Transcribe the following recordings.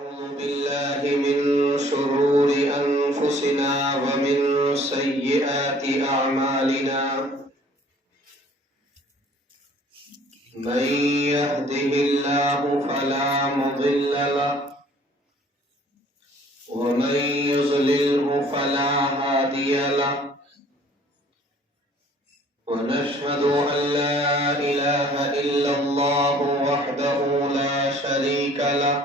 أعوذ بالله من شرور أنفسنا ومن سيئات أعمالنا من يهده الله فلا مضل له ومن يضلله فلا هادي له ونشهد أن لا إله إلا الله وحده لا شريك له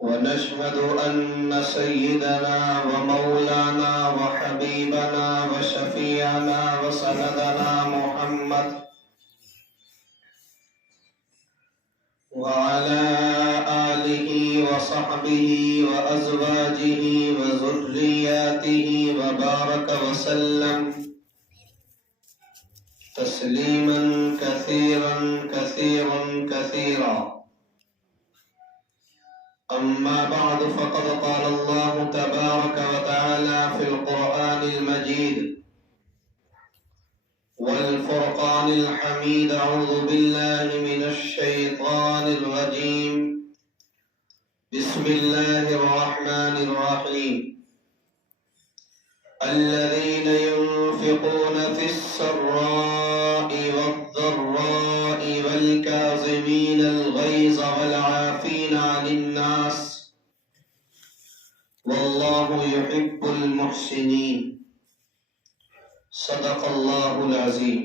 ونشهد أن سيدنا ومولانا وحبيبنا وشفيعنا وسندنا محمد وعلى آله وصحبه وأزواجه وذرياته وبارك وسلم تسليما كثيرا كثيرا كثيرا. أما بعد فقد قال الله تبارك وتعالى في القرآن المجيد والفرقان الحميد: أعوذ بالله من الشيطان الرجيم بسم الله الرحمن الرحيم الذين ينفقون في السراء والضراء والكاظمين الغيظ والعافين عن الناس والله يحب المحسنين. صدق اللہ العظیم.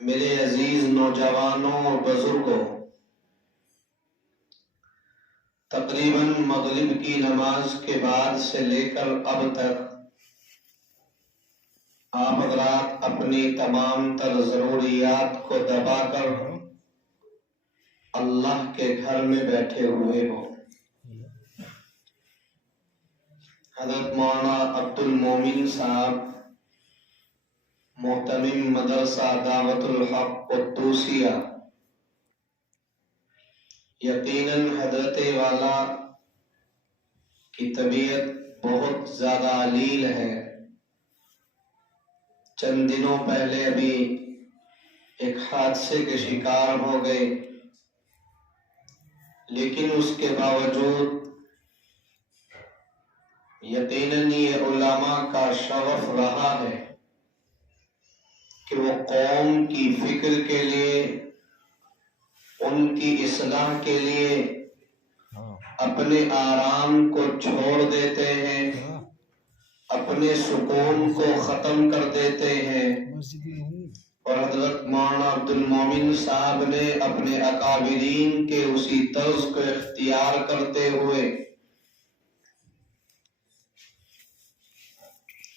میرے عزیز نوجوانوں اور بزرگوں، تقریباً مغرب کی نماز کے بعد سے لے کر اب تک آپ حضرات اپنی تمام تر ضروریات کو دبا کر اللہ کے گھر میں بیٹھے ہوئے ہو. حضرت مولانا عبد المومن صاحب محتمم مدرسہ دعوت الحق قدوسیہ، یقیناً حضرت والا کی طبیعت بہت زیادہ علیل ہے. چند دنوں پہلے ابھی ایک حادثے کے شکار ہو گئے، لیکن اس کے باوجود یقیناً یہ علماء کا شرف رہا ہے کہ وہ قوم کی فکر کے لیے، ان کی اصلاح کے لیے اپنے آرام کو چھوڑ دیتے ہیں، اپنے سکون کو ختم کر دیتے ہیں. اور حضرت مولانا عبد المومن صاحب نے اپنے اکابرین کے اسی طرز کو اختیار کرتے ہوئے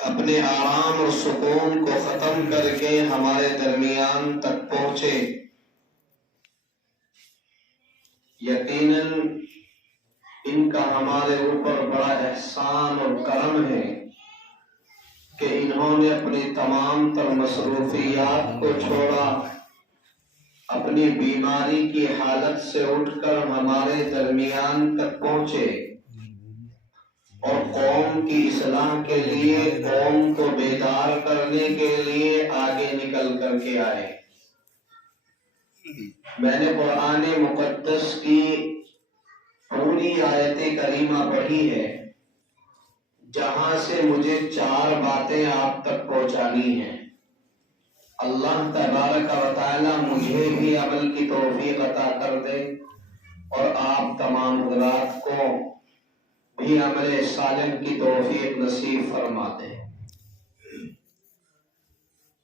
اپنے آرام اور سکون کو ختم کر کے ہمارے درمیان تک پہنچے. یقیناً ان کا ہمارے اوپر بڑا احسان اور کرم ہے کہ انہوں نے اپنی تمام تر مصروفیات کو چھوڑا، اپنی بیماری کی حالت سے اٹھ کر ہمارے درمیان تک پہنچے اور قوم کی اصلاح کے لیے، قوم کو بیدار کرنے کے لیے آگے نکل کر کے آئے. میں نے قرآن مقدس کی پوری آیت کریمہ پڑھی ہے، جہاں سے مجھے 4 باتیں آپ تک پہنچانی ہیں. اللہ تبارک و تعالی مجھے بھی عمل کی توفیق عطا کر دے اور آپ تمام حضرات کو بھی عمل صالح کی توفیق نصیب فرما دے.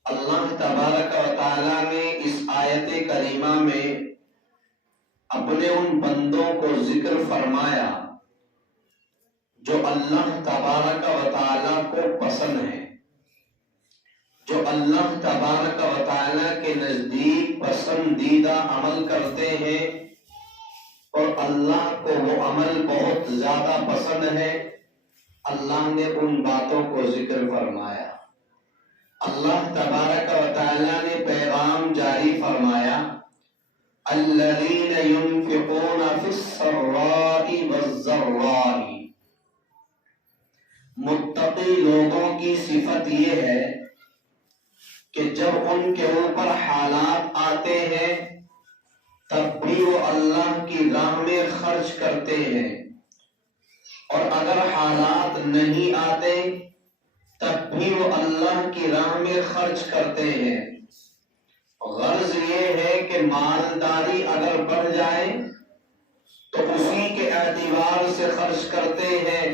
اللہ تبارک و تعالی نے اس آیت کریمہ میں اپنے ان بندوں کو ذکر فرمایا جو اللہ تبارک و تعالی کو پسند ہے، جو اللہ تبارک و تعالی کے نزدیک پسندیدہ عمل کرتے ہیں اور اللہ کو وہ عمل بہت زیادہ پسند ہے. اللہ نے ان باتوں کو ذکر فرمایا. اللہ تبارک و تعالی نے پیغام جاری فرمایا: الذین ينفقون فی السراء والضراء. متقی لوگوں کی صفت یہ ہے کہ جب ان کے اوپر حالات آتے ہیں تب بھی وہ اللہ کی راہ میں خرچ کرتے ہیں، اور اگر حالات نہیں آتے تب بھی وہ اللہ کی راہ میں خرچ کرتے ہیں۔ غرض یہ ہے کہ مالداری اگر بڑھ جائے تو اسی کے اعتبار سے خرچ کرتے ہیں،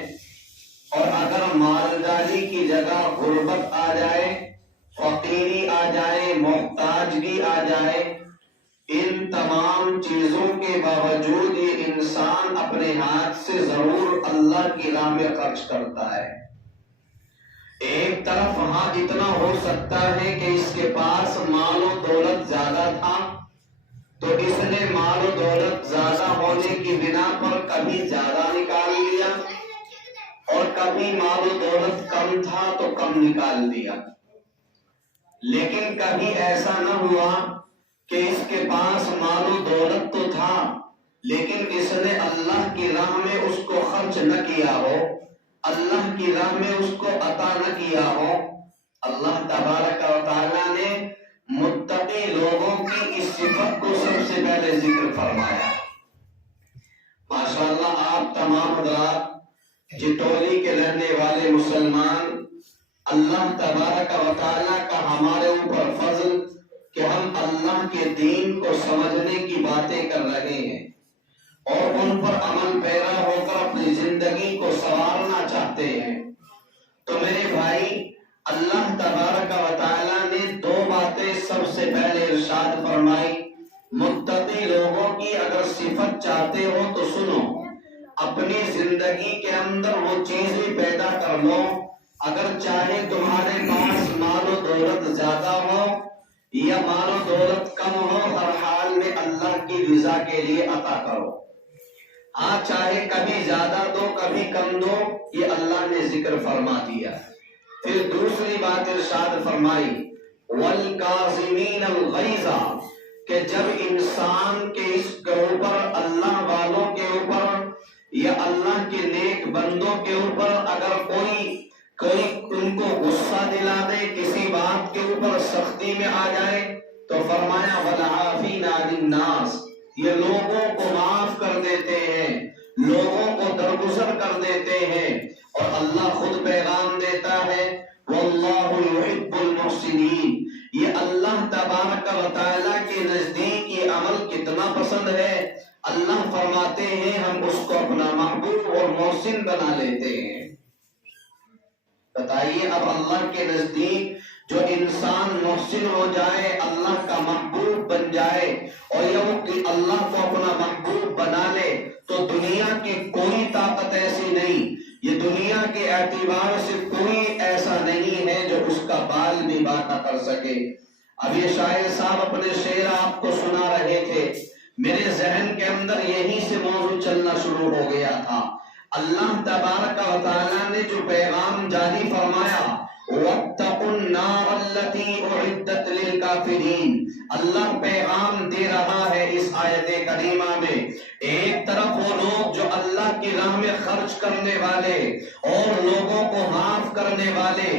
اور اگر مالداری کی جگہ غربت آ جائے، فقیری آ جائے، محتاجگی آ جائے، ان تمام چیزوں کے باوجود یہ انسان اپنے ہاتھ سے ضرور اللہ کی راہ میں خرچ کرتا ہے۔ ایک طرف ہاں اتنا ہو سکتا ہے کہ اس کے پاس مال و دولت زیادہ تھا تو اس نے مال و دولت زیادہ ہونے کی بنا پر کبھی زیادہ نکال لیا، اور کبھی مال و دولت کم تھا تو کم نکال دیا۔ لیکن کبھی ایسا نہ ہوا کہ اس کے پاس مال و دولت تو تھا لیکن اس نے اللہ کی راہ میں اس کو خرچ نہ کیا ہو، اللہ کی راہ میں اس کو عطا نہ کیا ہو۔ اللہ تبارک و تعالی نے متقی لوگوں کی اس صفت کو سب سے پہلے ذکر فرمایا۔ ماشاءاللہ آپ تمام حضرات جتولی کے رہنے والے مسلمان، اللہ تبارک و تعالی کا ہمارے اوپر فضل کہ ہم اللہ کے دین کو سمجھنے کی باتیں کر رہے ہیں اور ان پر عمل پیرا ہو کر اپنی زندگی کو سنوارنا چاہتے ہیں۔ تو میرے بھائی، اللہ تبارک و تعالی نے دو باتیں سب سے پہلے ارشاد فرمائی۔ متقی لوگوں کی اگر صفت چاہتے ہو تو سنو، اپنی زندگی کے اندر وہ چیزیں پیدا کر لو، اگر چاہے تمہارے پاس مال و دولت زیادہ ہو یا مال و دولت کم ہو، ہر حال میں اللہ کی رضا کے لیے عطا کرو۔ ہاں چاہے کبھی زیادہ دو کبھی کم دو، یہ اللہ نے ذکر فرما دیا۔ پھر دوسری بات ارشاد فرمائی، وَالْكَاظِمِينَ الْغَيْظَ، کہ جب انسان کے اس کے اوپر، اللہ والوں کے اوپر یا اللہ کے نیک بندوں کے اوپر اگر کوئی ان کو غصہ دلا دے، کسی بات کے اوپر سختی میں آ جائے، تو فرمایا وَالْعَافِينَ عَنِ النَّاسِ، یہ لوگوں کو معاف کر دیتے ہیں، لوگوں کو درگزر کر دیتے ہیں۔ اور اللہ خود پیغام دیتا ہے وَاللَّهُ يُحِبُّ الْمُحْسِنِينَ، یہ اللہ تبارک و تعالیٰ کے نزدیک یہ عمل کتنا پسند ہے۔ اللہ فرماتے ہیں ہم اس کو اپنا محبوب اور محسن بنا لیتے ہیں۔ بتائیے اب اللہ کے نزدیک جو انسان محسن ہو جائے، اللہ کا محبوب بن جائے اور یہ اللہ کو اپنا محبوب بنا لے، تو دنیا کی کوئی طاقت ایسی نہیں، یہ دنیا کے اعتبار سے کوئی ایسا نہیں ہے جو اس کا بال بھی باتہ کر سکے۔ اب یہ شاعر صاحب اپنے شعر آپ کو سنا رہے تھے، میرے ذہن کے اندر یہی سے موضوع چلنا شروع ہو گیا تھا۔ اللہ تبارک و تعالیٰ نے جو پیغام جاری فرمایا وَاتَّقُوا النَّارَ الَّتِي أُعِدَّتْ لِلْكَافِرِينَ، اللہ پیغام دے رہا ہے اس آیت کریمہ میں۔ ایک طرف وہ لوگ جو اللہ کی راہ میں خرچ کرنے والے اور لوگوں کو معاف کرنے والے،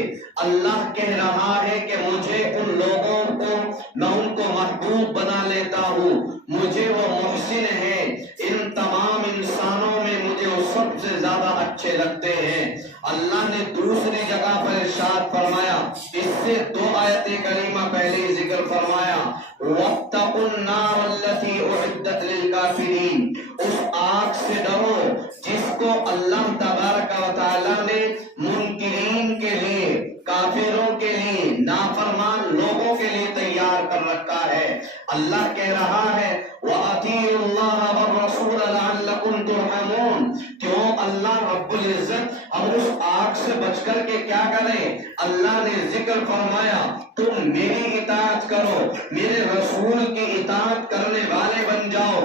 اللہ کہہ رہا ہے کہ مجھے ان لوگوں کو میں ان کو محبوب بنا لیتا ہوں، مجھے وہ محسن ہے، ان تمام انسانوں میں مجھے وہ سب سے زیادہ اچھے لگتے ہیں۔ اللہ نے دوسری جگہ پر ارشاد فرمایا، اس سے دو آیت کریمہ پہلے ذکر فرمایا وَاتَّقُوا النَّارَ الَّتِي أُعِدَّتْ لِلْكَافِرِينَ، اس آگ سے ڈرو جس کو اللہ تبارک و تعالیٰ نے منکرین کے لیے، کافروں کے لیے، نافرمان لوگوں کے لیے تیار کر رکھا ہے۔ اللہ کہہ رہا ہے وَأَطِيعُوا اللَّهَ وَالرَّسُولَ لَعَلَّكُمْ تُرْحَمُونَ، کیوں اللہ رب العزت ہم اس آگ سے بچ کر کے کیا کریں؟ اللہ نے ذکر فرمایا تم میری اطاعت کرو، میرے رسول کی اطاعت کرنے والے بن جاؤ۔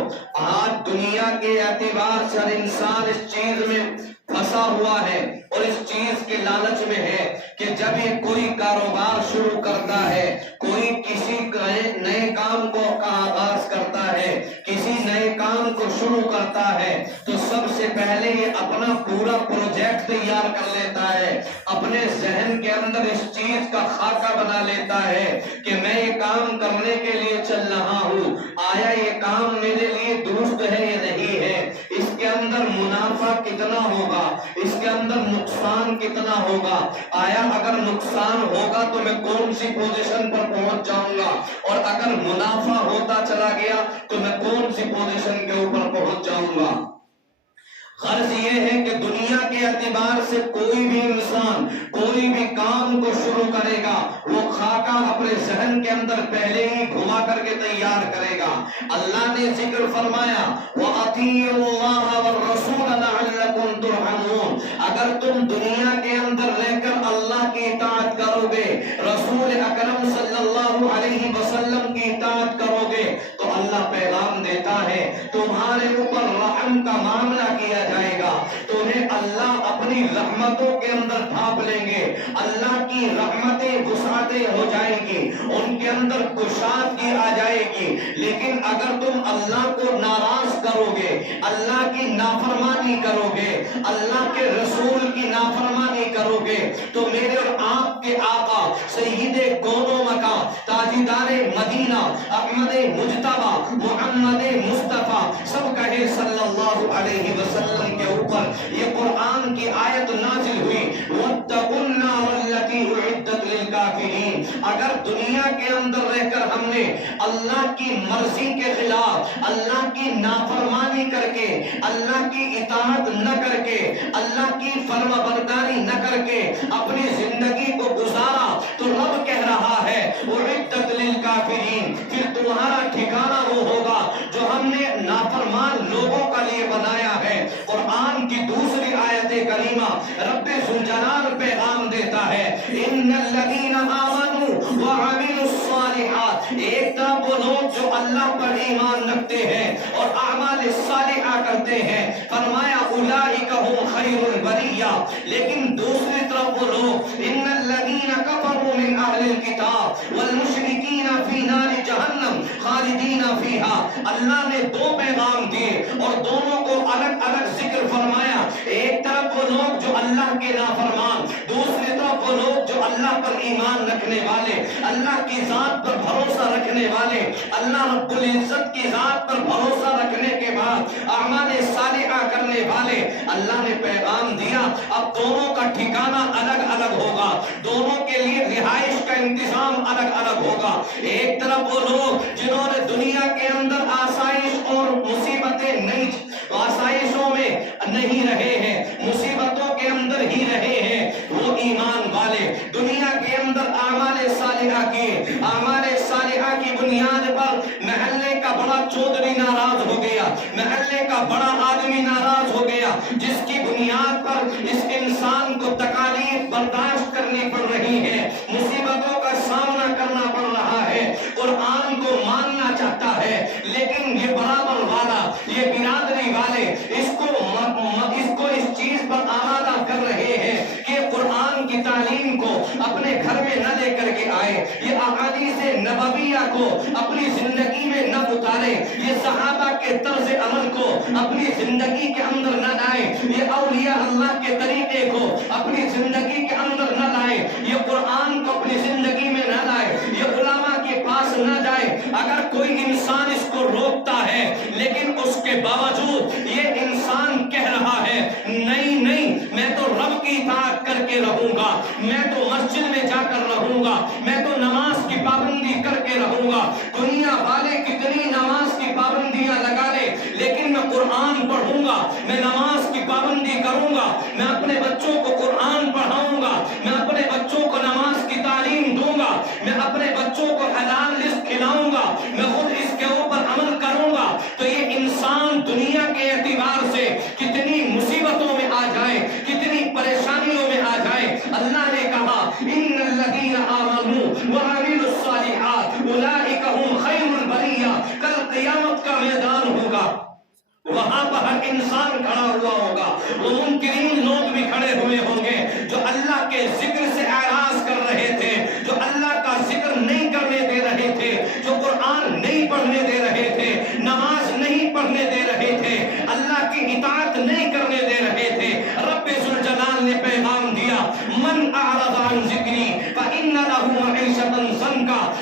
آج دنیا کے اعتبار سے ہر انسان اس چیز میں پھنسا ہوا ہے اور اس چیز کے لالچ میں ہے کہ جب یہ کوئی کاروبار شروع کرتا ہے، کوئی کسی نئے کام کو آغاز کرتا ہے، کسی نئے کام کو شروع کرتا ہے تو سب سے پہلے یہ اپنا پورا پروجیکٹ تیار کر لیتا ہے، اپنے ذہن کے اندر اس چیز کا خاکہ بنا لیتا ہے کہ میں یہ کام کرنے کے لیے چل رہا ہوں، آیا یہ کام میرے لیے درست ہے یا نہیں ہے، اس کے اندر منافع کتنا ہوگا، اس کے اندر نقصان کتنا ہوگا، آیا اگر نقصان ہوگا تو میں کون سی پوزیشن پر پہنچ جاؤں گا، اور اگر منافع ہوتا چلا گیا تو میں کون سی پوزیشن کے اوپر پہنچ جاؤں گا۔ غرض یہ ہے کہ دنیا کے اعتبار سے کوئی بھی انسان کوئی بھی کام کو شروع کرے گا، وہ خاکہ اپنے ذہن کے اندر پہلے ہی گھما کر کے تیار کرے گا۔ اللہ نے ذکر فرمایا وَأَطِيعُوا اللَّهَ وَالرَّسُولَ لَعَلَّكُمْ تُرْحَمُونَ، اگر تم دنیا کے اندر رہ کر اللہ کی اطاعت کرو گے، رسول اکرم صلی اللہ علیہ وسلم کی اطاعت کرو گے تو اللہ پیغام دیتا ہے تمہارے اوپر رحم کا معاملہ کیا جائے گا، تمہیں اللہ اپنی رحمتوں کے اندر ڈھانپ لیں گے، اللہ کی رحمتیں وسعتیں ہو جائیں گی، ان کے اندر کشادگی آ جائے گی۔ لیکن اگر تم اللہ کو ناراض کرو گے، اللہ کی نافرمانی کرو گے، اللہ کے رسول کی نافرمانی کرو گے تو میرے اور آپ کے آقا سید کون و مکان تاجدار مدینہ احمد مجتبی محمد مصطفیٰ سب کہے صلی اللہ علیہ وسلم کے اوپر یہ قرآن کی آیت نازل ہوئی وَاتَّقُوا النَّارَ الَّتِي أُعِدَّتْ لِلْكَافِرِينَ۔ اگر دنیا کے اندر رہ کر ہم نے اللہ کی مرضی کے خلاف، اللہ کی نافرمانی کر کے، اللہ کی اطاعت نہ کر کے، اللہ کی فرما برداری نہ کر کے اپنی زندگی کو گزارا تو رب کہہ رہا ہے اُعِدَّتْ لِلْكَافِرِينَ، پھر تمہارا ٹھکانہ وہ ہوگا جو ہم نے نافرمان لوگوں کا لیے بنایا ہے۔ قرآن کی دوسری آیت کریمہ رب ذوالجلال پیغام دیتا ہے ان الذین آمنوا وعملوا الصالحات، ایک طرف وہ لوگ جو اللہ پر ایمان رکھتے ہیں اور اعمال صالحہ کرتے ہیں، فرمایا اولئک هم خیر البریہ، لیکن دوسری طرف وہ لوگ ان الذین کفروا من اہل الکتاب والمشرکین فی نار جہنم خالدین فیہا، اللہ نے دو پیغام دیے اور دونوں کو الگ الگ ذکر فرمایا، ایک طرف وہ لوگ جو اللہ کے نافرمان، دوسری طرف وہ لوگ جو اللہ پر ایمان رکھنے والے، اللہ کی ذات پر بھروسہ رکھنے والے، اللہ رب العزت کی ذات پر بھروسہ رکھنے کے بعد اعمال صالحہ کرنے والے، اللہ نے پیغام دیا اب دونوں کا ٹھکانہ الگ الگ ہوگا، دونوں کے لیے رہائش کا انتظام الگ الگ ہوگا۔ ایک طرف وہ لوگ جنہوں نے دنیا کے اندر آسائش اور مصیبتیں نہیں، آسائشوں میں نہیں رہے ہیں، مصیبتوں کے اندر ہی رہے ہیں، وہ ایمان والے دنیا کے اندر اعمال صالحہ کیے، اعمال صالحہ کی بنیاد پر محلے کا بڑا چودھری ناراض ہو گیا، محلے کا بڑا آدمی ناراض ہو گیا، جس کی بنیاد پر اس انسان کو تکالیف برداشت کرنی پڑ رہی ہیں، مصیبتوں کا سامنا کرنا پڑ رہا ہے، قرآن کو ماننا چاہتا ہے لیکن یہ برابر والا، یہ برادری والے اس کو اس چیز پر آمادہ کر رہے ہیں کہ قرآن کی تعلیم کو اپنے گھر میں نہ لے کر کے آئے، یہ احادیث نبویہ کو اپنی زندگی میں نہ اتارے، یہ صحابہ کے طرز عمل کو اپنی زندگی کے اندر نہ لائے، یہ اولیاء اللہ کے طریقے کو اپنی زندگی کے اندر نہ لائے، یہ قرآن کو اپنی زندگی میں نہ لائے، یہ علماء کے پاس نہ جائے۔ اگر کوئی انسان اس کو روکتا ہے لیکن اس کے باوجود یہ انسان کہہ رہا ہے نہیں نہیں میں تو رب کی اطاعت کر کے رہوں گا، میں تو مسجد میں جا کر رہوں گا، میں تو نماز کی پابندی کر کے رہوں گا، دنیا والے کتنی نماز کی پابندیاں لگا لے لیکن میں قرآن پڑھوں گا، میں نماز کی پابندی کروں گا، میں اپنے بچوں کو قرآن پڑھاؤں گا، میں اپنے بچوں کو نماز کی تعلیم دوں گا، میں اپنے بچوں کو حلال رزق کھلاؤں گا، میں خود اس کے اوپر عمل کروں گا، تو یہ انسان دنیا کے اعتبار سے کتنی مصیبتوں میں آ جائے، کتنی پریشانیوں میں آ جائے، اللہ نے کہا ان الذین آمنوا وعملوا الصالحات اولئک هم خیر البریہ، کل قیامت کا میدان ہوگا، وہاں پر ہر انسان کھڑا ہوا ہوگا، وہ منکرین لوگ بھی کھڑے ہوئے ہوں گے جو اللہ کے ذکر سے اعراض کر رہے تھے، جو اللہ کا ذکر نہیں کرنے دے رہے تھے،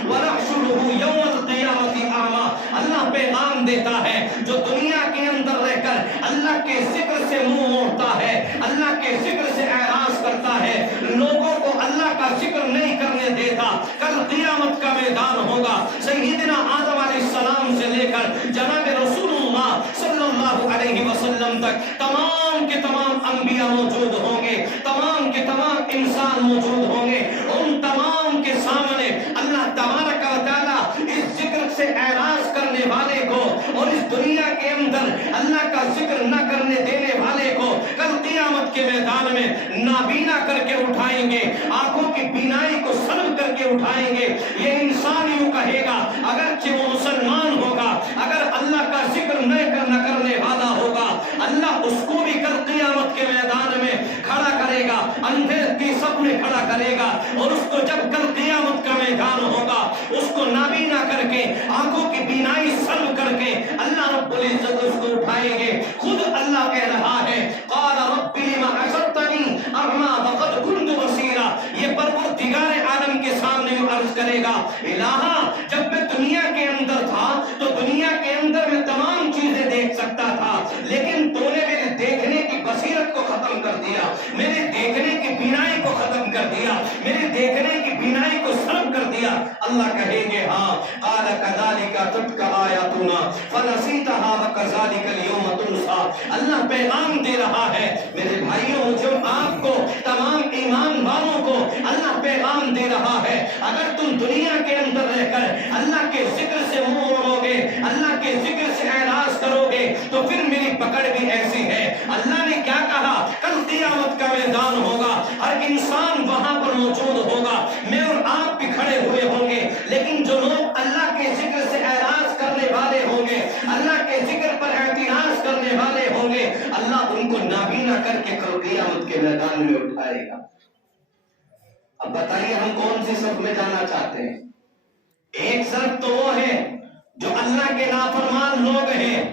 ونحشره يوم القيامة أعمى. اللہ پیغام دیتا ہے جو دنیا کے اندر رہ کر اللہ کے ذکر سے منہ موڑتا ہے، اللہ کے ذکر سے اعراض کرتا ہے، لوگوں کو اللہ کا ذکر نہیں کرنے دیتا، کل قیامت کا میدان ہوگا. سیدنا آدم علیہ السلام سے لے کر جناب رسول اللہ صلی اللہ علیہ وسلم تک تمام کے تمام انبیاء موجود ہوں گے، تمام کے تمام انسان موجود ہوں گے. ان تمام کے سامنے اللہ تبارک و تعالی اس ذکر سے اعراض کرنے والے کو اور اس دنیا کے اندر اللہ کا ذکر نہ کرنے دینے والے کو کل قیامت کے میدان میں نابینا کر کے اٹھائیں گے، آنکھوں کی بینائی کو سلب کر کے اٹھائیں گے. یہ انسان یوں کہے گا اگرچہ وہ مسلمان ہوگا، اگر اللہ کا ذکر نہ کرنے والا ہوگا، اللہ اس کو بھی کل قیامت کے میدان میں کھڑا کرے گا، اندھیر کی صف میں کھڑا کرے گا، اور اس کو جب کل قیامت کا میدان ہوگا اس کو نابینا کر کے آنکھوں کی بینائی سلب کر کے اللہ رب العزت اس کو اٹھائیں گے. خود اللہ کہہ رہا ہے قال رب لما حشرتنی اعمی وقد كنت بصیرا. یہ پروردگار عالم کے سامنے عرض کرے گا الہا جب میں دنیا کے اندر تھا تو دنیا کے اندر میں تمام چیزیں دیکھ سکتا تھا، لیکن تو نے میرے دیکھنے کی بصیرت کو ختم کر دیا، میرے دیکھنے کی بینائی کو ختم کر دیا، میرے دیکھنے کی بینائی کو سلب کر دیا. اللہ کہیں گے ہاں قال كذلك تتلى آیاتنا فنسیتها وكذلك اليوم تنسى. اللہ پیغام دے رہا ہے میرے بھائیوں، مجھے آپ کو تمام ایمان والوں کو اللہ پیغام دے رہا ہے اگر تم دنیا کے اندر رہ کر اللہ کے ذکر سے منہ موڑو گے، اللہ کے ذکر سے اعراض کرو گے تو پھر میری پکڑ بھی ایسی ہے. اللہ نے کیا کہا کل قیامت کا میدان ہوگا، ہر انسان وہاں پر موجود ہوگا، میں اور آپ بھی کھڑے ہوئے ہوں گے، لیکن جو لوگ اللہ کے ذکر سے اعراض کرنے والے ہوں گے، اللہ کے ذکر پر اعتراض کرنے والے ہوں گے، اللہ ان کو نابینا کر کے کل قیامت کے میدان میں اٹھائے گا. اب بتائیے ہم کون سی صف میں جانا چاہتے ہیں؟ ایک صف تو وہ ہے جو اللہ کے نافرمان لوگ ہیں،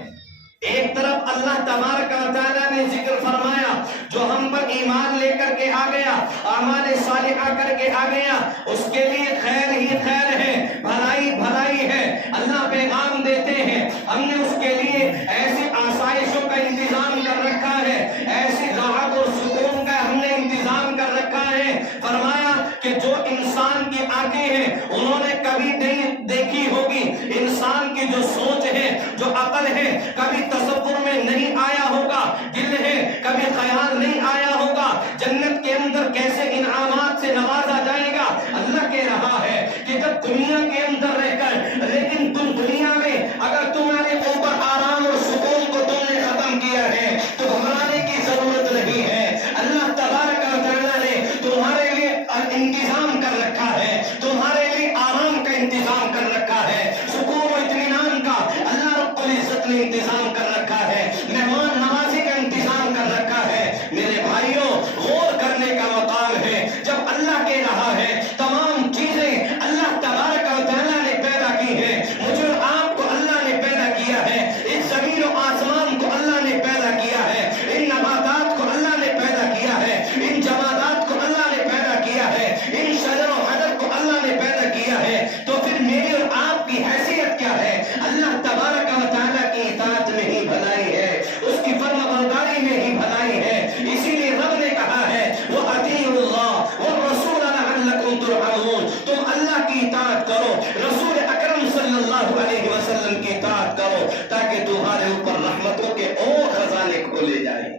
ایک طرف اللہ تبارک و تعالیٰ نے ذکر فرمایا جو ہم پر ایمان لے کر کے آ گیا، اعمال صالحہ کر کے آ گیا، اس کے لیے خیر ہی خیر ہے، بھلائی بھلائی ہے. اللہ پیغام دیتے ہیں ہم نے اس کے لیے ایسی آسائشوں کا انتظام کر رکھا ہے، ایسی راحت اور سکون کا ہم نے انتظام کر رکھا ہے. فرمایا کہ جو انسان کی آنکھیں ہیں انہوں نے کبھی نہیں دیکھی ہوگی، انسان کی جو سوچ ہے، جو عقل ہے، کبھی تصور میں نہیں آیا ہوگا، دل ہے کبھی خیال نہیں آیا ہوگا جنت کے اندر کیسے انعامات سے نوازا جائے گا. اللہ کہہ رہا ہے کہ جب دنیا کے اندر رہ کر لیکن تم دنیا میں اگر تمہارے اوپر آرام اور سکون کو تم نے ختم کیا ہے تو گھبرانے کی ضرورت نہیں ہے. اللہ تبارک و تعالیٰ نے تمہارے لیے انتظام کر رکھا ہے، تمہارے لیے آرام کا انتظام کر رکھا ہے، سکون و اطمینان کا اللہ رب العزت نے انتظام کر رکھا ہے، مہمان نوازی کا انتظام کر رکھا ہے. میرے بھائیوں غور کرنے کا مقام ہے جب اللہ کہہ رہا ہے تمام چیزیں اللہ تبارک و تعالیٰ نے پیدا کی ہیں، مجھے اور آپ کو اللہ نے پیدا کیا ہے، اس زمین و آسمان کو اللہ نے پیدا کیا ہے، ان نباتات کو اللہ نے پیدا کیا ہے، ان جمادات کو اللہ نے پیدا کیا ہے، ان شجر و حجر کو اللہ نے پیدا کیا ہے، تو پھر میری اور آپ کی حیثیت کیا ہے؟ اللہ تبارک و تعالیٰ کی اطاعت میں ہی بھلائی ہے، اس کی فرما برداری میں ہی بھلائی ہے. اسی لیے رب نے کہا ہے وَأَطِيعُوا اللَّهَ وَالرَّسُولَ لَعَلَّكُمْ تُرْحَمُونَ. تم اللہ کی اطاعت کرو، رسول اکرم صلی اللہ علیہ وسلم کی اطاعت کرو تاکہ تمہارے اوپر رحمتوں کے اور خزانے کھولے جائیں.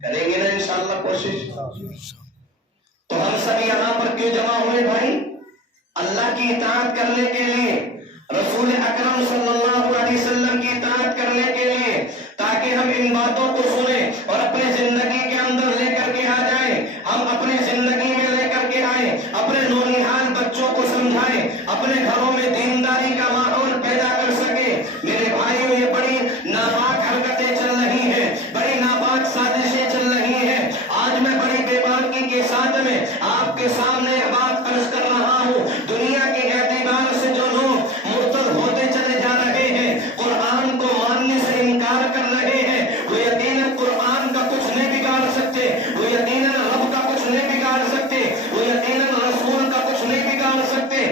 کریں گے نا انشاءاللہ کوشش؟ تو ہم سب یہاں پر کیوں جمع ہوئے بھائی؟ اللہ کی اطاعت کرنے کے لیے، رسول اکرم صلی اللہ علیہ وسلم کی اطاعت کرنے کے لیے، تاکہ ہم ان باتوں کو سنیں اور اپنے زندگی کے اندر لے کر کے آ جائیں. ہم اپنے زندگی میں لے کر کے آئیں، اپنے نونہال بچوں کو سمجھائیں، اپنے گھروں میں دینداری کا ماحول پیدا کر سکیں. میرے بھائیوں یہ بڑی ناپاک حرکتیں چل رہی ہیں، بڑی ناپاک سازشیں چل رہی ہیں. آج میں بڑی بے باکی کے ساتھ میں آپ کے سامنے بات عرض کر رہا ہوں. دنیا کے اعتبار سے جو لوگ مرتد ہوتے چلے جا رہے ہیں، قرآن کو ماننے سے انکار کر رہے ہیں، وہ یقیناً قرآن کا کچھ نہیں بگاڑ سکتے، وہ یقیناً رب کا کچھ نہیں بگاڑ سکتے، وہ یقیناً رسول کا کچھ نہیں بگاڑ سکتے.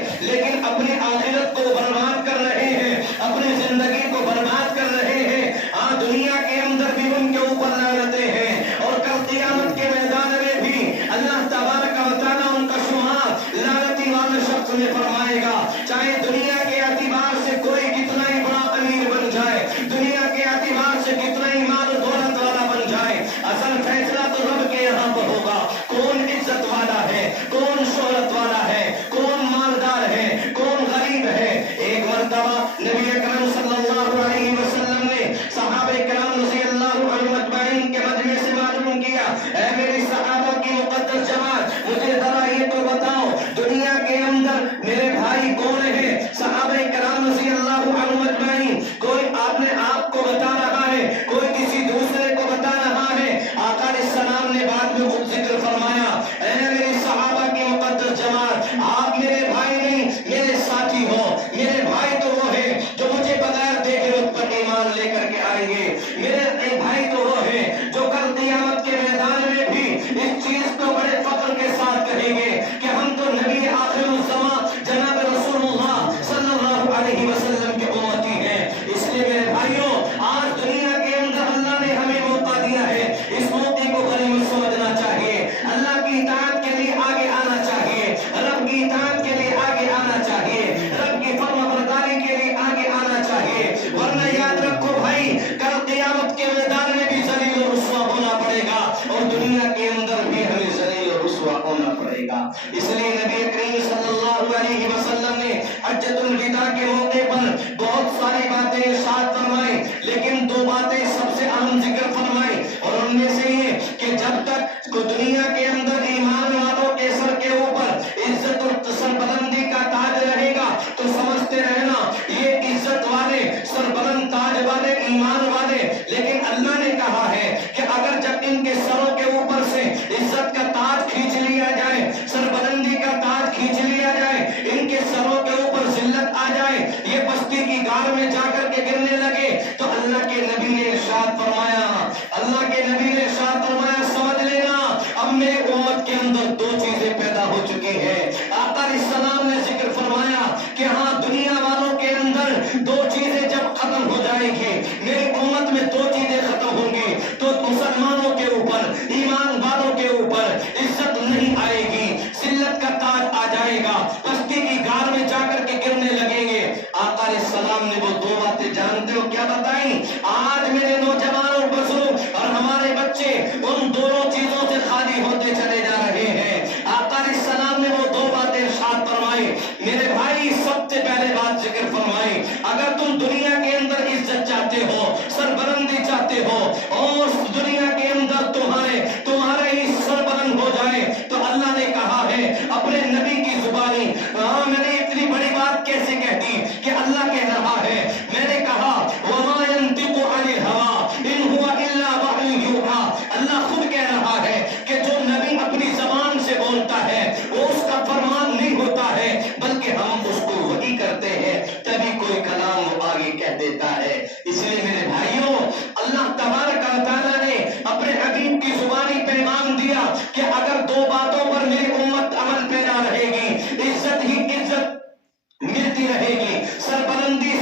حجۃ الوداع کے موقع پر بہت ساری باتیں ارشاد فرمائی، لیکن دو باتیں سب سے اہم ذکر فرمائی، اور ان میں سے یہ کہ جب تک دنیا کے اندر ایمان والوں کے سر کے اوپر عزت اور سربلندی کا تاج رہے گا تو سمجھتے رہنا یہ عزت والے، سربلند تاج والے، ایمان والے، لیکن اللہ نے کہا ہے کہ اگر جب ان کے سروں کے اوپر سے عزت کا تاج کھینچ لیا جائے، سربلندی کا تاج کھینچ لیا جائے، ان کے سروں کے اوپر ذلت آ جائے، یہ بستی کی گار میں جا کر کے گرنے لگے، تو اللہ کے نبی نے ارشاد فرمایا، اللہ کے نبی نے ارشاد فرمایا سمجھ لینا اب میرے امت کے اندر دو چیزیں پیدا ہو چکی ہیں۔ آقا علیہ السلام نے ذکر فرمایا کہ ہاں دنیا والوں کے اندر دو چیزیں جب ختم ہو جائے گی، میری امت میں دو چیزیں ختم ہوں گی، تو مسلمانوں کے اوپر، ایمان والوں کے اوپر عزت نہیں آئے گی، ذلت کا تاج آ جائے گا، بستی کی گار میں جا کر کے گرنے لگیں گے۔ آقا علیہ السلام نے وہ دو باتیں جانتے ہو کیا بتائیں؟ آج میرے نوجوانوں، بزرگ اور ہمارے بچے ان دونوں چیزوں سے خالی ہوتے چلے جا رہے ہیں۔ آقا علیہ السلام نے وہ دو باتیں ارشاد فرمائی۔ میرے بھائی سب سے پہلے بات ذکر فرمائی، اگر تم دنیا کے اندر عزت چاہتے ہو، سربلندی چاہتے ہو، اور دنیا کے اندر تمہارا ہی سربلند ہو جائے، تو اللہ نے کہا ہے اپنے نبی کی زبانی، میں نے اتنی بڑی بات کیسے کہہ دی کہ اللہ کہہ رہا ہے، میں نے کہا وَمَا يَنْطِقُ عَنِ الْهَوَىٰ إِنْ هُوَ إِلَّا وَحْيٌ يُوحَىٰ، اللہ خود کہہ رہا ہے کہ جو نبی اپنی زبان سے بولتا ہے وہ اس کا فرمان نہیں ہوتا ہے، بلکہ ہم اس کو وحی کرتے ہیں، تبھی کوئی کلام وہ آگے کہہ دیتا ہے۔ اس لیے میرے بھائیوں، اللہ تبارک و تعالیٰ نے اپنے حبیب کی زبانی پیغام دیا کہ اگر دو باتوں پر میری امت عمل پیدا رہے گی، عزت ہی عزت ملتی رہے گی، سربلندی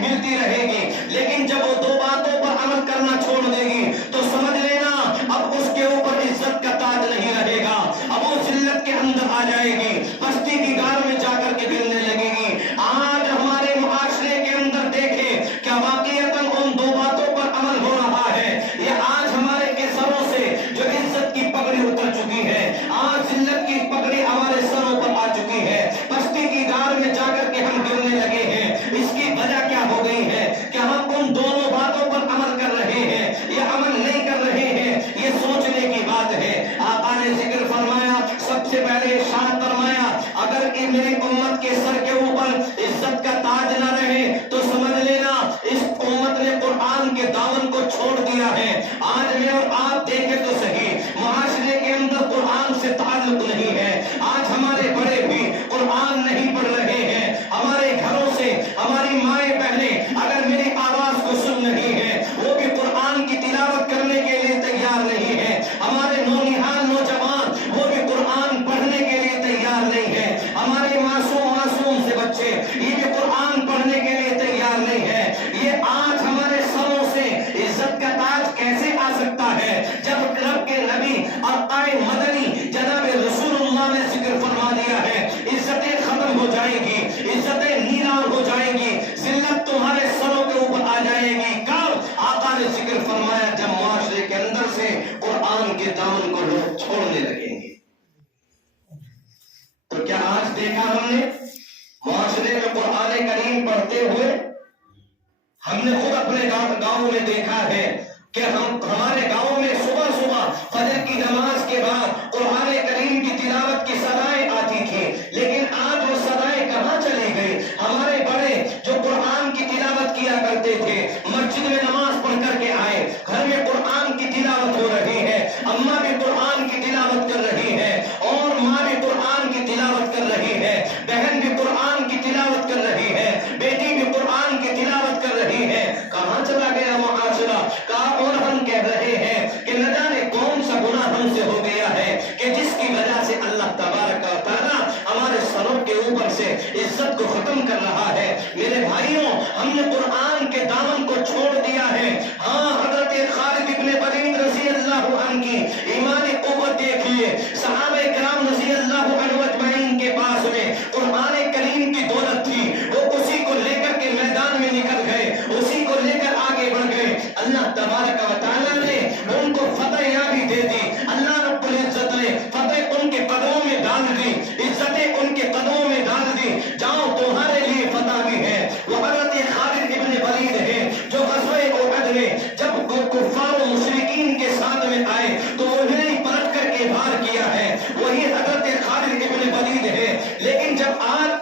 ملتی رہے گی، لیکن جب وہ دو باتوں پر عمل کرنا چھوڑ دے گی تو سمجھ لینا اب اس کے اوپر عزت کا تاج نہیں رہے گا، اب وہ ذلت کے اندر آ جائے گی، بستی کی گار میں جا کر کے گرنے لگے گی۔ آج ہمارے معاشرے کے اندر دیکھیں کیا واقعتاً ان دو باتوں پر عمل ہو رہا ہے؟ یہ آج ہمارے کے سروں سے جو عزت کی پگڑی اتر چکی ہے، آج ذلت کی پگڑی ہمارے سروں پر آ چکی ہے، بستی کی گار میں جا کر کے ہم گرنے لگے ہیں۔ اس کی وجہ کیا ہو گئی ہے کہ ہم ان دونوں باتوں پر عمل کر رہے ہیں یا عمل نہیں کر رہے ہیں، یہ سوچنے کی بات ہے۔ آقا نے ذکر فرمایا، سب سے پہلے ارشاد فرمایا اگر میری امت کے سر کے اوپر عزت کا تاج نہ رہے تو سمجھ لینا اس امت نے قرآن کے دامن کو چھوڑ دیا ہے۔ آج میں اور آپ دیکھیں تو صحیح معاشرے کے اندر قرآن سے تعلق نہیں ہے، آج ہمارے بڑے بھی قرآن نہیں پڑھ رہے ہیں، ہمارے گھروں سے ہماری مائیں بہنیں اگر میری آواز کو سن رہی ہیں وہ بھی قرآن کی تلاوت کرنے کے لیے تیار نہیں ہے، ہمارے نونہال نوجوان وہ بھی قرآن پڑھنے کے لیے تیار نہیں ہے، ہمارے معصوم سے بچے یہ بھی قرآن پڑھنے کے لیے تیار نہیں ہے۔ یہ آج ہمارے سروں سے عزت کا تاج کیسے آ سکتا ہے جب رب کے نبی آقا مدنی جناب رسول اللہ نے ذکر فرما دیا ہے عزتیں ختم ہو جائیں گی، عزتیں نیلام ہو جائیں گی، ذلت تمہارے سروں کے اوپر آ جائے گی۔ کب؟ آقا نے ذکر فرمایا جب معاشرے کے اندر سے قرآن کے دامن کو لوگ چھوڑنے لگیں گے۔ تو کیا آج دیکھا ہم نے معاشرے میں قرآن کریم پڑھتے ہوئے؟ ہم نے خود اپنے گاؤں میں دیکھا ہے کہ ہمارے گاؤں میں صبح فجر کی نماز کے بعد قرآن کریم کی تلاوت کی صدائیں آتی تھی، لیکن آج وہ صدائیں کہاں چلی گئی؟ ہمارے بڑے جو قرآن کی تلاوت کیا کرتے تھے، مسجد میں نماز پڑھ کر کے آئے، گھر میں قرآن کی تلاوت ہو رہی ہے، اماں بھی قرآن کی تلاوت کر رہی ہے، اور ماں بھی قرآن کی تلاوت کر رہی ہے، بہن بھی قرآن کی تلاوت کر رہی ہے، بیٹی بھی قرآن کی تلاوت کر رہی ہے۔ کہاں چلا گیا معاشرہ؟ کہاں؟ اور ہم کہہ رہے ہیں کہ نہ جانے کون سا گناہ ہم سے ہو گیا ہے کہ جس کی وجہ سے اللہ تبارک و تعالیٰ ہمارے سروں کے اوپر سے عزت کو ختم کر رہا ہے۔ میرے بھائیوں، ہم نے قرآن کے دامن کو چھوڑ دیا ہے۔ ہاں، حضرت خالد ابن ولید رضی اللہ عنہ کی ایمانی قوت دیکھیے، صحابہ کرام رضی اللہ عنہ اجمعین کے پاس میں قرآن کریم کی دولت تھی، وہ اسی کو لے کر کے میدان میں نکل گئے، اسی کو لے کر آگے بڑھ گئے۔ اللہ تبارک و تعالیٰ نے ان کو فتح یابی دے دی، اللہ رب العزت نے فتح ان کے قدموں میں ڈال دی، عزتیں ان کے قدموں میں ڈال دی۔ جاؤ تمہارے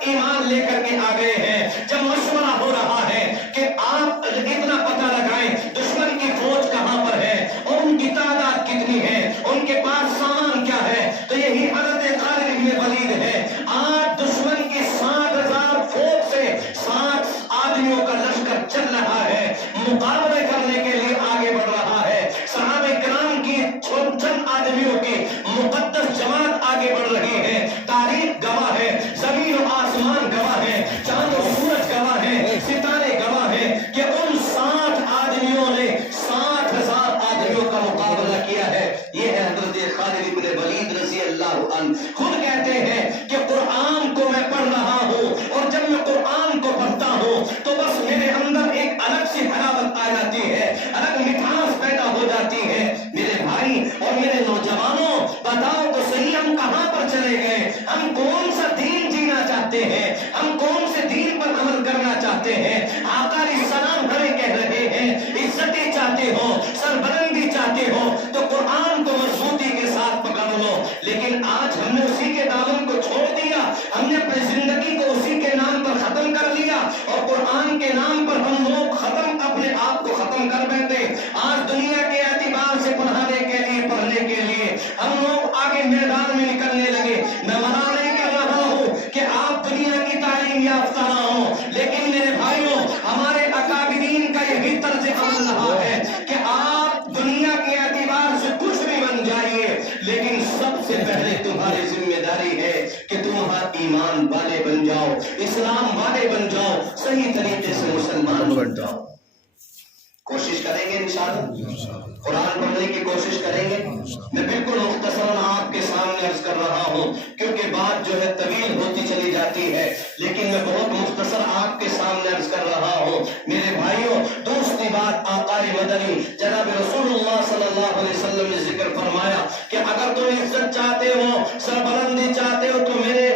ایمان لے کر کے آ گئے ہیں، جب مشورہ ہو رہا ہے کہ آپ اتنا پتہ لگائیں دشمن کی فوج کہاں پر ہے اور ان کی تعداد کتنی ہے، ان کے پاس سامان کیا ہے، تو یہی حضرت خالد بن ولید ہے۔ آج دشمن کی 60,000 فوج سے 60 آدمیوں کا لشکر چل رہا ہے، مقابلے کرنے کے لیے آگے بڑھ رہا ہے۔ صحابہ کرام کی چند آدمیوں کی مقدس جماعت آگے بڑھ رہی ہے۔ تاریخ گواہ ہے، زمین و آسمان گواہ ہے، چاند و سورج گواہ ہے، ستارے گواہ ہیں کہ ان 60 آدمیوں نے 60,000 آدمیوں کا مقابلہ کیا ہے۔ یہ ہے حضرت خالد بن ولید رضی اللہ عنہ۔ خود کہتے ہیں کہ قرآن کو میں پڑھ رہا ہوں اور جب میں قرآن کو پڑھتا ہوں تو بس میرے اندر ایک الگ سی حلاوت آ جاتی ہے، الگ مٹھاس پیدا ہو جاتی ہے۔ میرے بھائی اور میرے نوجوانوں، بتاؤ تو صحیح ہم کہاں پر چلے گئے؟ ہم کون سا دین جینا چاہتے ہیں؟ ہم کون سے دین پر عمل کرنا چاہتے ہیں؟ آقا علیہ السلام ہمیں کہہ رہے ہیں عزتیں چاہتے ہو، سربلندی چاہتے ہو تو قرآن کو مضبوطی کے ساتھ پکڑ لو۔ لیکن آج ہم نے اسی کے دامن کو چھوڑ دیا، ہم نے اپنی زندگی کو اسی کے نام پر ختم کر لیا اور قرآن کے نام پر ہم لوگ اپنے آپ کو ختم کر بیٹھے۔ آج دنیا کے اعتبار سے پڑھانے کے لیے، پڑھنے کے لیے ہم لوگ آگے میدان میں نکلنے لگے۔ میں منع نہیں کر رہا ہوں کہ آپ دنیا کی تعلیم یافتہ نہ ہوں، لیکن میرے بھائیوں ہمارے اکابرین کا یہی طرز عمل رہا ہے کہ آپ دنیا کے اعتبار سے کچھ بھی بن جائیے، لیکن سب سے پہلے تمہاری ذمہ داری ہے کہ تم ایمان والے بن جاؤ، اسلام والے بن جاؤ، صحیح طریقے سے مسلمان بن جاؤ۔ کوشش کریں گے انشاءاللہ، قرآن پڑھنے کی کوشش کریں گے۔ میں بالکل مختصراً آپ کے سامنے عرض کر رہا ہوں کیونکہ بات جو ہے طویل ہوتی چلی جاتی ہے، لیکن میں بہت مختصر آپ کے سامنے عرض کر رہا ہوں۔ میرے بھائیوں، دوسری بات آقا مدنی جناب رسول اللہ صلی اللہ علیہ وسلم نے ذکر فرمایا کہ اگر تم عزت چاہتے ہو، سربلندی چاہتے ہو تو میرے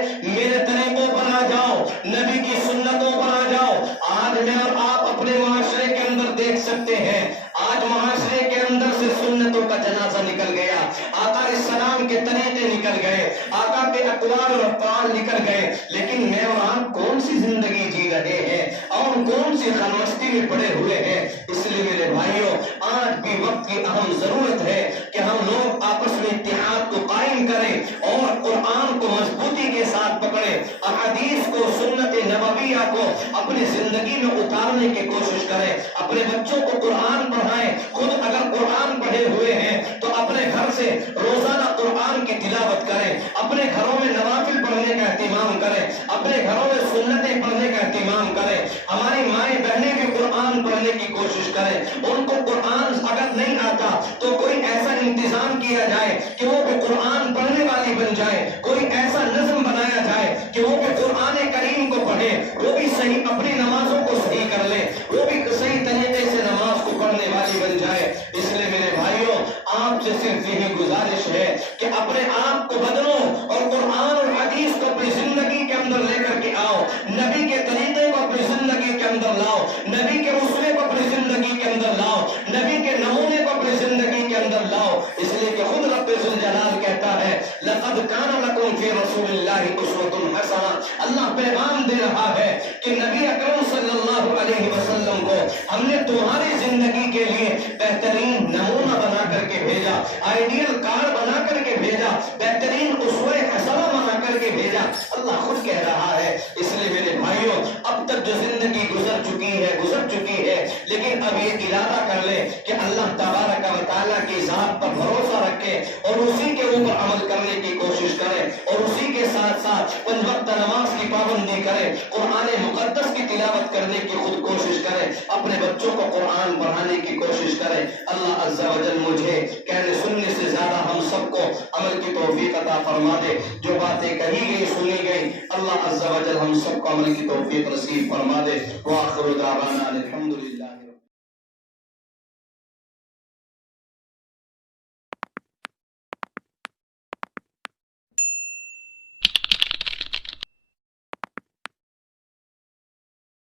طریقوں پر آ جاؤ، نبی کی سنتوں پر آ جاؤ۔ آج میں اور آپ اپنے معاشرے کے اندر دیکھ سکتے ہیں، آج معاشرے کے اندر سے سنتوں کا جنازہ نکل گیا، آقا علیہ السلام کے طریقے نکل گئے، آقا کے اقوال اور افعال نکل گئے، لیکن میں اور آپ کون سی زندگی جی رہے ہیں اور کون سی خرمستی میں پڑے ہوئے ہیں؟ اس لیے میرے بھائیوں آج بھی وقت کی اہم ضرورت ہے کہ ہم لوگ آپس میں اتحاد کو قائم کریں اور قرآن کو مضبوطی کے ساتھ پکڑیں، احادیث کو، سنت نبویہ کو اپنی زندگی میں اتارنے کی کوشش کریں، اپنے بچوں کو قرآن پڑھائیں۔ خود اگر قرآن پڑھے ہوئے ہیں تو اپنے گھر سے روزانہ قرآن کی تلاوت کریں، اپنے گھروں میں نوافل پڑھنے کا اہتمام کریں، اپنے گھروں میں سنتیں پڑھنے کا اہتمام کریں۔ ہماری مائیں بہنیں بھی قرآن پڑھنے کی کوشش کریں، ان کو قرآن اگر نہیں آتا تو کوئی ایسا انتظام کیا جائے کہ وہ بھی قرآن پڑھنے والی بن جائے، کوئی ایسا نظم بنایا جائے کہ وہ بھی قرآن کریم کو پڑھے، وہ بھی صحیح اپنی نمازوں کو صحیح کر لے، وہ بھی صحیح طریقے سے نماز کو پڑھنے والی بن جائے۔ اس لیے میرے بھائیوں آپ سے صرف یہی گزارش ہے کہ اپنے آپ کو بدلو اور قرآن اور حدیث کو اپنی زندگی کے اندر لے کر کے آؤ، نبی کے طریقے کو اپنی زندگی کے اندر لاؤ، نبی کے اسوے کو اپنی زندگی کے اندر لاؤ، نبی کے نمونے کو اپنی زندگی کے اندر لاؤ۔ اس لیے کہ خود رب ذوالجلال کہتا ہے لقد کان لکم فی رسول اللہ اسوۃ حسنہ، اللہ پیغام دے رہا ہے کہ نبی اکرم صلی اللہ علیہ وسلم کو ہم نے تمہاری زندگی کے لیے بہترین نمونہ بنا کر کے بھیجا، آئیڈیل کار بنا کر کے بھیجا، بہترین اسوہ حسنہ بنا کر کے بھیجا، اللہ خود کہہ رہا ہے۔ اس لیے میرے بھائیوں اب تک جو زندگی گزر چکی ہے، لیکن اب یہ ارادہ کر لے کہ اللہ تبارک و تعالیٰ کی ذات پر بھروسہ رکھے اور اسی کے اوپر عمل کرنے کی کوشش کرے اور اسی کے ساتھ ساتھ 5 وقت نماز کی پابندی کرے، قرآن مقدس کی تلاوت کرنے کی خود کوشش کرے، اپنے بچوں کو قرآن پڑھانے کی کوشش کرے۔ اللہ عز و جل مجھے کہنے سننے سے زیادہ ہم سب کو عمل کی توفیق عطا فرما دے، جو باتیں کہی گئی سنی گئی اللہ عز و جل ہم سب کو عمل کی توفیق نصیب فرما دے۔ وآخر دعوانا الحمدللہ۔